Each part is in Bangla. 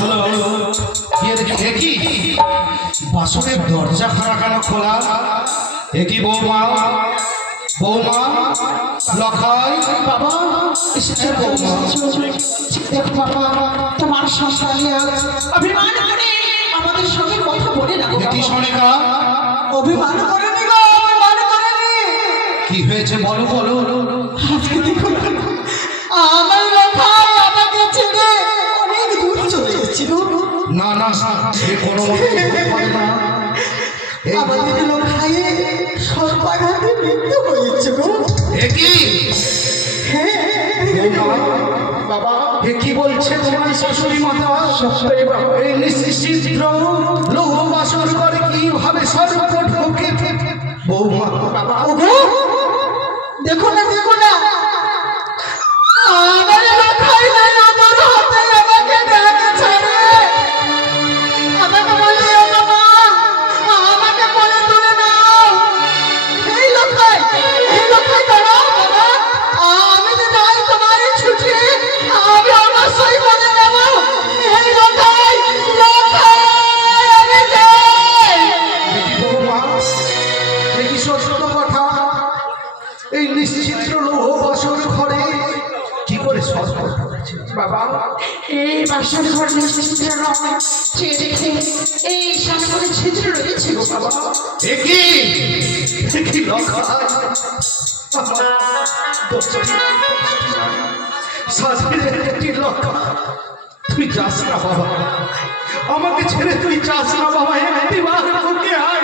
হলো। গিয়ে দেখি দেখি বাসনের দরজা খানা কেন খোলা? একই বৌমা বৌমা লখাই বাবা এসেছে বৌমা। দেখো বাবা তোমার সন্তানে অভিমান করে আমাদের সঙ্গে কথা বলে না একই বাবা। অভিমান করে কি হয়েছে বলো বলো। সে কোনো না। এই আমাদের লোকাই সর্বাঘাতে মৃত্যু হয়েছে গো। একই হ্যাঁ। বৌমা বাবা এ কি বলছে তোমার শাশুড়ি মাতা? এই নিশ্চিত্র লৌহ বাসন করে কীভাবে বৌমা বাবা। দেখো না দেখো না। এই বাসার ঘর চেয়ে দেখে এই সামনে ছিদ্র রয়েছে গো বাবা। তুই যাস না বাবা। আমাকে ছেড়ে তুই যাস না বাবা। একটি বার তোকে আয়।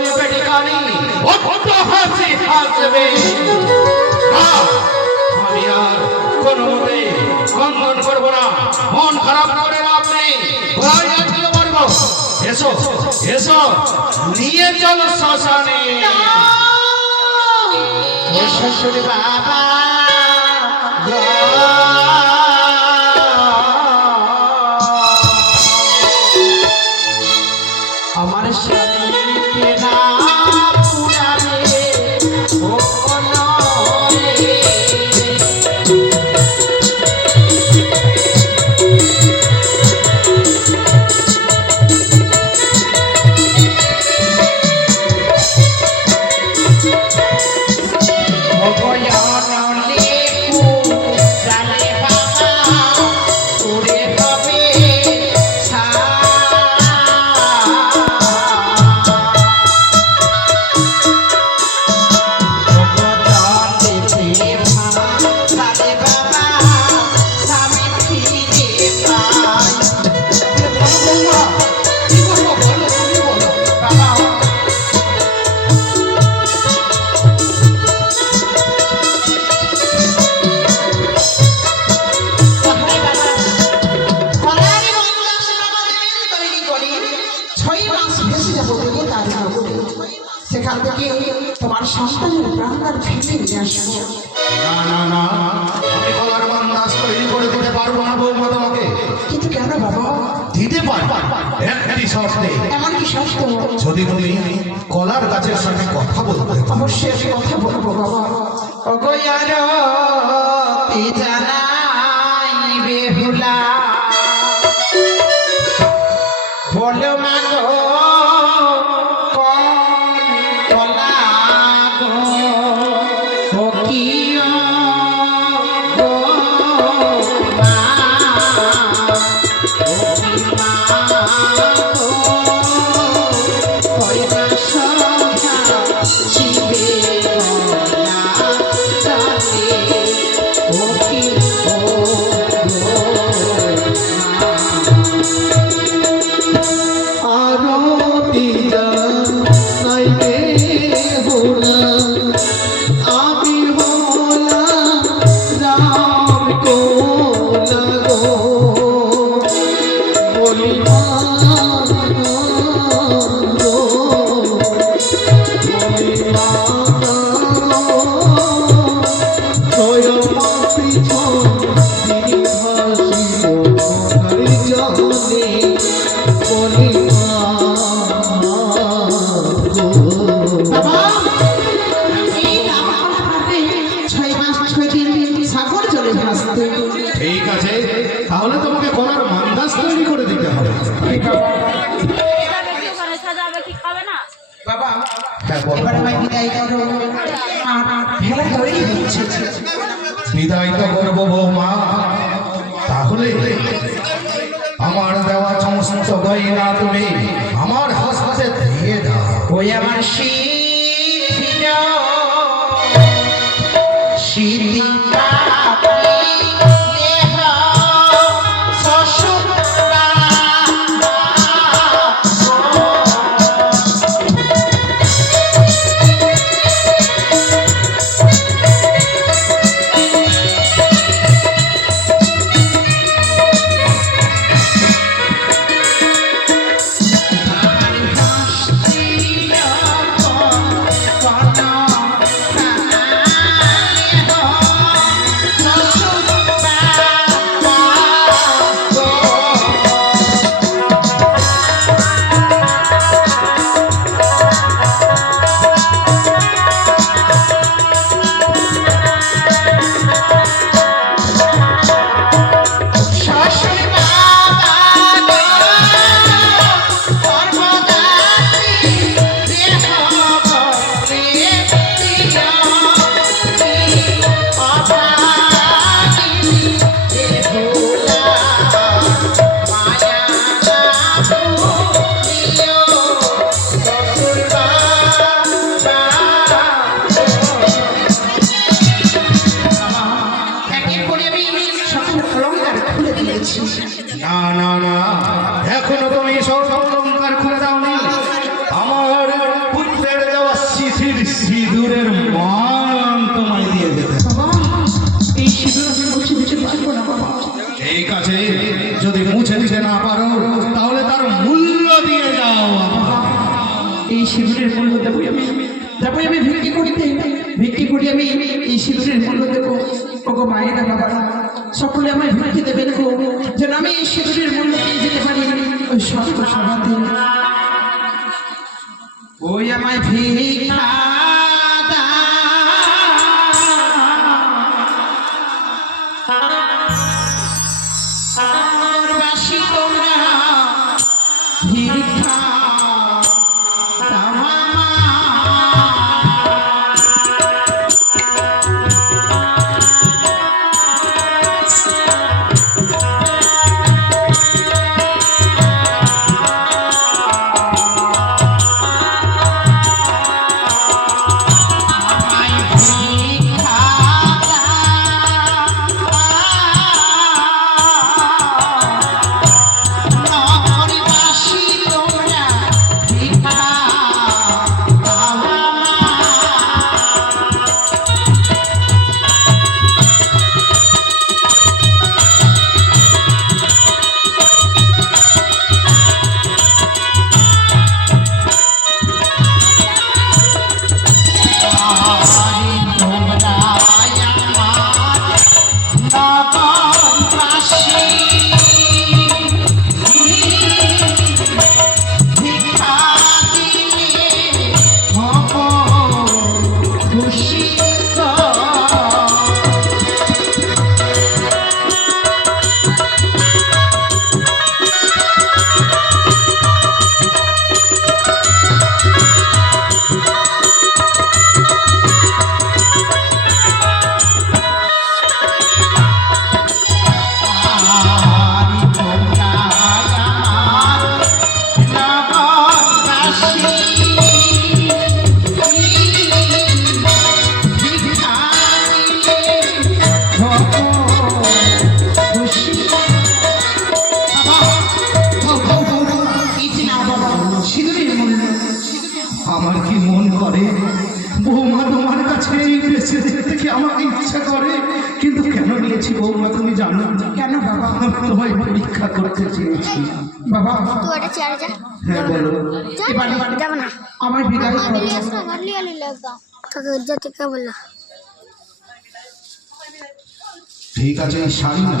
ওই বেডিকানি অদ্ভুত হাসি হাসবে। আমি আর কোনো মতে ক্রন্দন করব না, মন খারাপ করে লাভ নেই। ভয় একদিকে মরব এসো এসো, নিয়ে চলো শ্মশানে। শ্বশুর বাবা। Oh. শর্তে এমন কি সত্য যদি তুমি কলার গাছের সাথে কথা বলতে অবশ্যই আমি কথা বলব বাবা। অগয়ার জানাই বেহুলা বলো মাগো। ঠিক আছে, যদি মুছে দিতে না পারো, তাহলে তার মূল্য দিয়ে যাও এই মূল্য আমি। আমি, ভিক্ষি করিতে ভিক্ষি করি আমি, এই মূল্য দেবো। মায়েরা সকলে আমায় ভিক্ষি দেবেন গো। যেন আমি এই সিঁদুরের মূল্য পেয়ে যেতে পারি। ওই সত্য সভাতে ওই আমায় ভিক্ষা নিয়েছি বৌমা তুমি জানো কেন বাবা আমি তোমায় পরীক্ষা করতে চেয়েছি? বাবা হ্যাঁ বলো। আমার বিদায় ঠিক আছে শাড়ি না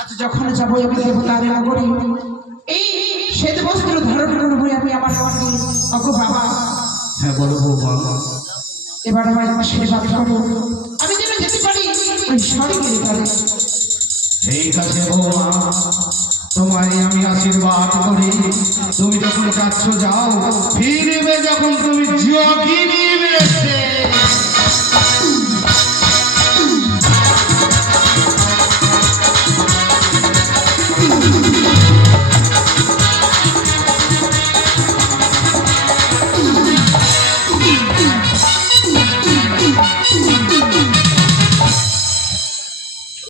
আজ যখন যাব আমি দেবতার নগরী এই শ্বেত বস্ত্র ধারণ করব আমি আমার অগো বাবা। হ্যাঁ বলো বৌমা। এবার আমার আশীর্বাদ করো। যেতে পারি? আমি সরি গিয়ে যাবে ঠিক আছে বৌমা তোমায় আমি আশীর্বাদ করি। তুমি যখন যাচ্ছ যাও ফিরবে যখন তুমি যোগিনী